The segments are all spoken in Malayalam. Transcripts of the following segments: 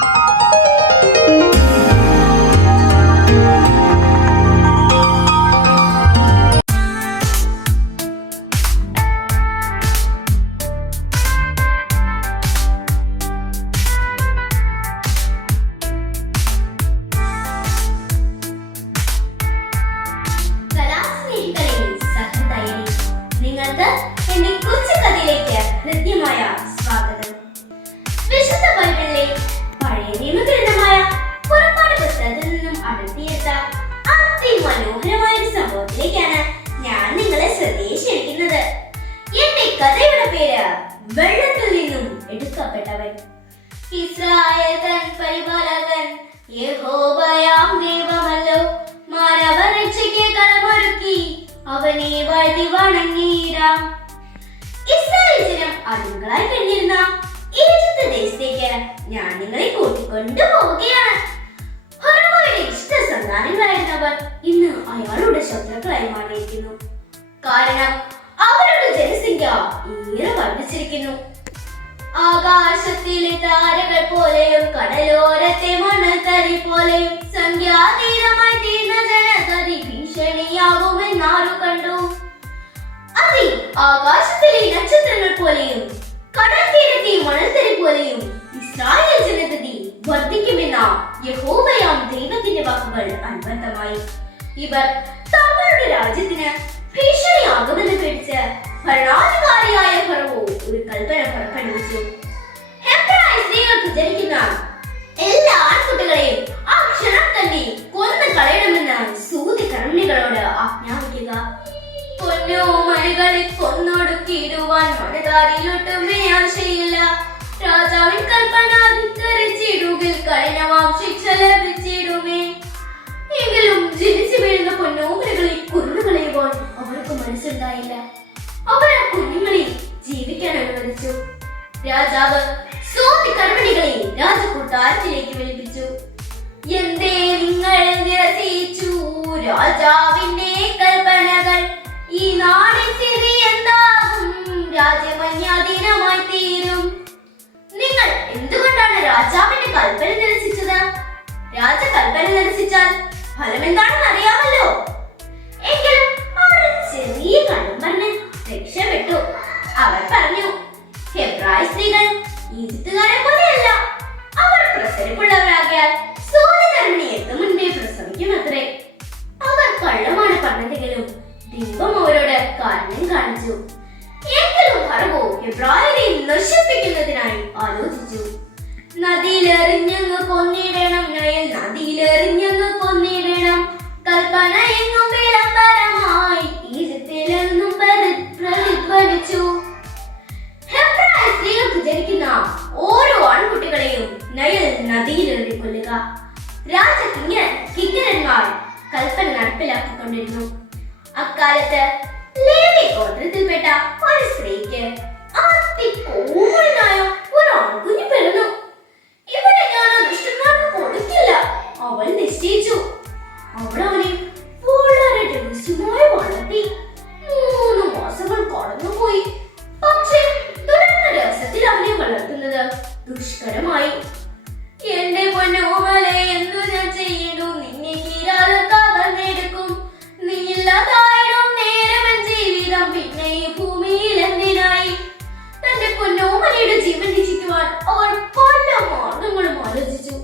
Bye. നിന്നും അടർത്തിയെടുത്ത അതിമനോഹരമായ ഒരു സംഭവത്തിലേക്കാണ് ഞാൻ നിങ്ങളെ ശ്രദ്ധയെ ക്ഷണിക്കുന്നത് എന്റെ കഥയുടെ പേര് വെള്ളത്തിൽ നിന്നും എടുക്കപ്പെട്ടവൻ. പരിപാലകൻ ദൈവമല്ലോ. മാനവ രക്ഷയ്ക്ക് കളമൊരുക്കി അവനെ വഴി വണങ്ങിയിരാം ഞാൻ നിങ്ങളെ കൂട്ടിക്കൊണ്ടു പോവുകയാണ് സന്താനങ്ങളായിരുന്നവർ ഇന്ന് അയാളുടെ ശത്രുക്കളായി മാറിയിരിക്കുന്നു. കാരണം അവരുടെ ജനസംഖ്യ ഇങ്ങനെ വർദ്ധിച്ചിരിക്കുന്നു. ആകാശത്തിലെ താരകൾ പോലെയും കടലോരത്തെ മണത്തരി പോലെയും സംഖ്യാതീതമായി തീർന്ന ജനതതി ആരും കണ്ടു? അതെ ആകാശത്തിലെ നക്ഷത്രങ്ങൾ പോലെയും കടൽ തീരത്തെ മണൽത്തരി പോലെയും ഇസ്രായേൽ ജനതതി വർദ്ധിക്കുമെന്ന യഹോവയാം ദൈവത്തിന്റെ വാക്കുകൾ അനുബന്ധമായി ഇവർ തങ്ങളുടെ രാജ്യത്തിന് ഭീഷണിയാകുമെന്ന് പേടിച്ച് ഭരണാധികാരിയായ ഫറവോ ഒരു കൽപ്പന പുറപ്പെടുവിച്ചു. എല്ലാ ആൺകുട്ടികളെയും പൊന്നോമനകളെ കൊന്നുകളയുവാൻ അവർക്ക് മനസ്സുണ്ടായില്ല. അവർ ആ കുഞ്ഞുങ്ങളെ ജീവിക്കാൻ അനുവദിച്ചു. രാജാവ് സോതി കർമ്മിണികളെ രാജകൊട്ടാരത്തിലേക്ക് വിളിപ്പിച്ചു. എന്തേ നിങ്ങൾ നിരസിച്ചു? രാജാവിന്റെ കൽപ്പനകൾ ഈ നാടിൻ സ്ഥിതി എന്താകും? രാജമന്യാധീനമായി തീരും. നിങ്ങൾ എന്തുകൊണ്ടാണ് രാജാവിന്റെ കൽപ്പന നിരസിച്ചത്? രാജ കൽപ്പന നിരസിച്ചാൽ ഫലം എന്താണെന്ന് അറിയാമല്ലോ. കള്ളം പറഞ്ഞ് രക്ഷപ്പെട്ടു. അവർ പറഞ്ഞു ഹെബ്രായ സ്ത്രീകൾ ഈജിപ്തുകാരെ പോലെയല്ല. അവർ പ്രസരിപ്പുള്ളവരാകിയാൽ സൂര്യധർമ്മിണി എത്തും മുൻപേ പ്രസവിക്കുമത്രേ? അവർ കള്ളമാണ് പറഞ്ഞതെങ്കിലും ദൈവം അവരോട് കാരണം കാണിച്ചു. എങ്കിലും ഫറവോ എബ്രായരെ നശിപ്പിക്കുന്നതിനായി ആലോചിച്ചു. നദിയിലെറിഞ്ഞങ്ങ് കൊന്നിടണം നയൽ നദിയിലെറിഞ്ഞങ്ങ് കിങ്കരന്മാർ കൽപ്പന നടപ്പിലാക്കിക്കൊണ്ടിരുന്നു. അക്കാലത്ത് ലേവി ഗോത്രത്തിൽപ്പെട്ട ഒരു സ്ത്രീക്ക് അതികോമളനായ ഒരു ആൺകുഞ്ഞ് പിറന്നു ഇവനെ ഞാൻ ആ ദുഷ്ടന്മാർക്ക് കൊടുക്കില്ല അവൾ നിശ്ചയിച്ചു. അവൾ അവനെ വളരെ രഹസ്യമായി വളർത്തി. ഭൂമിയിൽ തന്റെ പൊന്നോമനയുടെ ജീവൻ രക്ഷിക്കുവാൻ അവൾ പല മാർഗങ്ങളും ആലോചിച്ചു.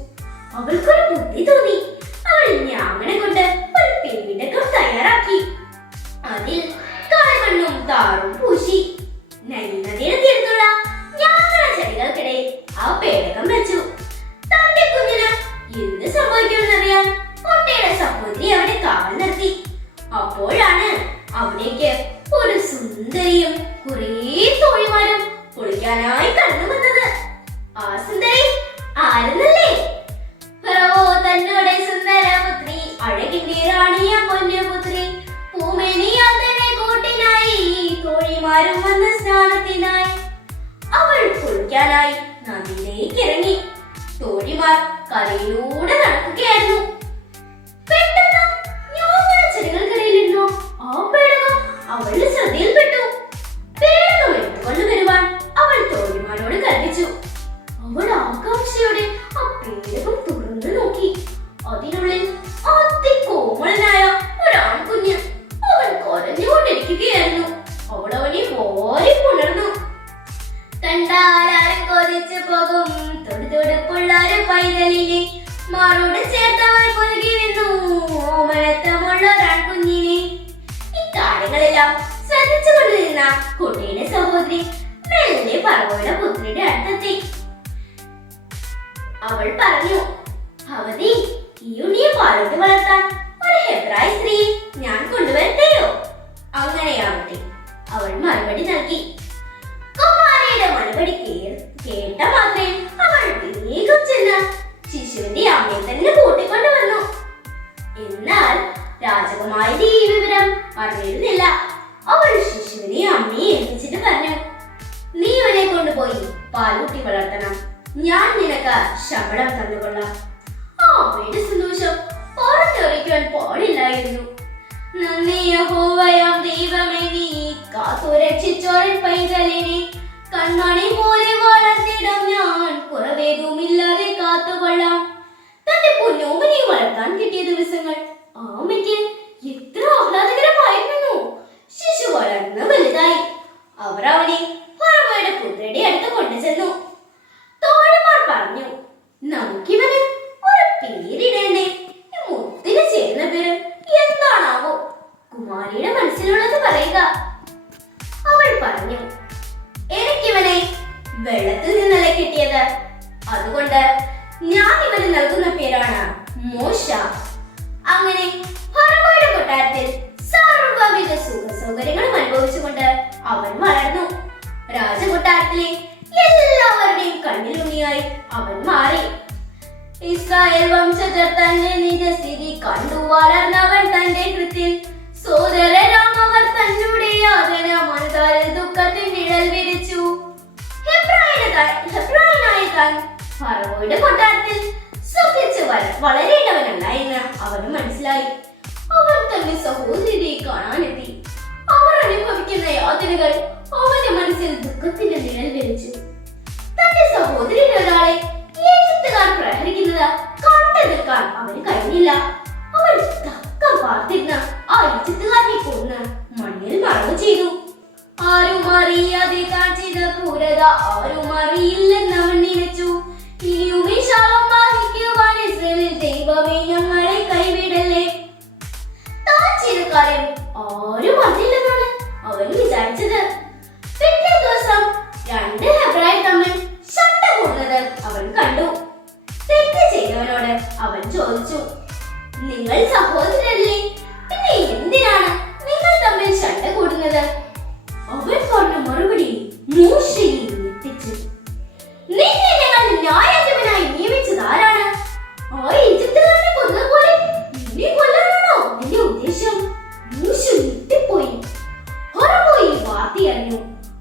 അവൾക്കൊരു ബുദ്ധി തോന്നി. അവൾ ഞാമനെ കൊണ്ട് ഒരു പേടകം തയ്യാറാക്കി. അതിൽ കാൽമണ്ണും താറും പൂശി. പുത്രന്റെ പുത്രിയുടെ അടുത്തെത്തി. അവൾ പറഞ്ഞു ഭവതി ഈ പാലോട്ട് വളർത്താൻ ഒരു ഹെബ്രായ സ്ത്രീ ഞാൻ കൊണ്ടുവരട്ടെയോ അങ്ങനെയാവട്ടെ. അവൾ മറുപടി നൽകി കുമാരിയുടെ മറുപടി കേ- ആമയ്ക്ക് എത്ര ആഹ്ലാദകരമായിരുന്നു ശിശു വളർന്ന് വലുതായി അവർ അവനെ പറവയുടെ പുത്രയുടെ അടുത്ത് കൊണ്ടുചെന്നു തോഴമാർ പറഞ്ഞു നമുക്കിവന് ഒരു പേരിടേണ്ടേ ഈ മുത്തിന് ചേർന്ന പേര് എന്താണാവോ കുമാരിയുടെ മനസ്സിലുള്ളത് പറയുക. അവൾ പറഞ്ഞു എനിക്കിവനെ വെള്ളത്തിൽ നിന്നല്ല കിട്ടിയത്? അതുകൊണ്ട് ഞാൻ ഇവന് നൽകുന്ന പേരാണ് മോശ. അങ്ങനെ ഫറവോയുടെ കൊട്ടാരത്തിൽ സർവവിധ സുഖ സൗകര്യങ്ങളും അനുഭവിച്ചുകൊണ്ട് അവൻ വളർന്നു. രാജകൊട്ടാരത്തിലെ എല്ലാവരുടെയും കണ്ണിലുണ്ണിയായി അവൻ മാറി. ഇസ്രായേൽ വംശജർ തന്റെ നിജസ്ഥിതി കണ്ടു വളർന്നവൻ തന്റെ കൃത്തിൽ സോദരരാം അവർ തന്നോടെ യാതന ദുഃഖത്തിൽ നിഴൽ വിരിച്ചു. ഹെബ്രായനായ താൻ ഫറവോയുടെ കൊട്ടാരത്തിൽ സുഖിച്ച് വളരേണ്ടവനല്ല അവന് മനസ്സിലായി. അവൻ തന്റെ സഹോദരിയെ കാണാനെത്തി. അവർ അനുഭവിക്കുന്ന യാതനകൾ അവന്റെ മനസ്സിൽ ദുഃഖത്തിന്റെ നിഴൽ വിരിച്ചു. തന്റെ സഹോദരൻ ഒരാളെ ഈജിപ്തുകാർ പ്രഹരിക്കുന്നത് കണ്ടു നിൽക്കാൻ കഴിഞ്ഞില്ല. അവൻ തക്കം പാർത്തിരുന്ന ആ ഈജിപ്തുകാരനെ കൊന്ന് മണ്ണിൽ മറവ് ചെയ്തു. ആരും അറിയാതെ കാണിച്ച ക്രൂരത ആരും അറിയില്ലെന്ന് അവൻ നിലച്ചു. ഇനിയും ഈ ശാപം ബാധിക്കുവാൻ ഇസ്രയേലിൽ ദൈവമേ ഞങ്ങളെ കൈവിടല്ലേ? കാര്യം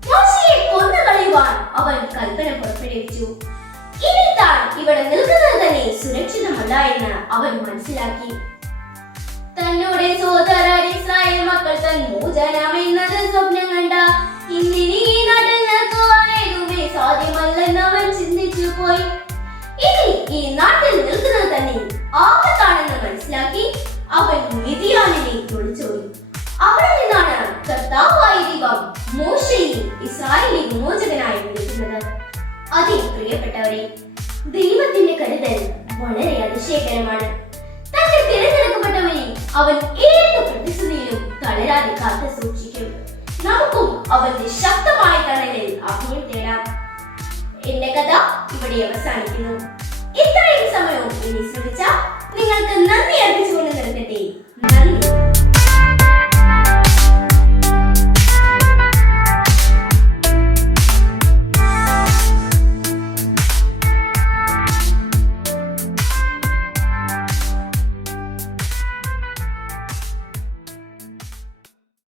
മോശയെ കൊന്നു കളയുവാൻ അവൻ കൽപ്പന പുറപ്പെടുവിച്ചു. ഇനി താൻ ഇവിടെ നിൽക്കുന്നത് തന്നെ സുരക്ഷിതമല്ല എന്ന് അവൻ മനസ്സിലാക്കി. തന്നോടെ സോദരർ ഇസ്രായേൽ മക്കൾ തൻ മോചനമെന്നത് സ്വപ്നം കണ്ട ഇന്നിനി ഈ നാട്ടിൽ നിൽക്കുവാനേതുമേ സാധ്യമല്ലെന്ന് അവൻ ചിന്തിച്ചു പോയി. ഇനി ഈ നാട്ടിൽ നിൽക്കുന്നത് തന്നെ ആപത്താണെന്ന് മനസ്സിലാക്കി അവൻ മിതിയാനിലേക്ക് ഒളിച്ചോടി അവിടെ നിന്നാണ് കർത്താവായ ദൈവം മോശയെ ഇസ്രായേലി വിമോചകനായി വിളിക്കുന്നത് അതെ പ്രിയപ്പെട്ടവരെ ദൈവത്തിന്റെ കരുതൽ വളരെ അതിശയകരമാണ്. തന്റെ തിരഞ്ഞെടുക്കപ്പെട്ടവനെ അവൻ ഏത് പ്രതിസന്ധിയിലും തളരാതെ കാത്തു സൂക്ഷിക്കും. നമുക്കും അവന്റെ ശക്തമായ തണലിൽ അഭയം തേടാം. എന്റെ കഥ ഇവിടെ അവസാനിക്കുന്നു. ഇത്രയും സമയവും ഇനി ശ്രമിച്ച നിങ്ങൾക്ക്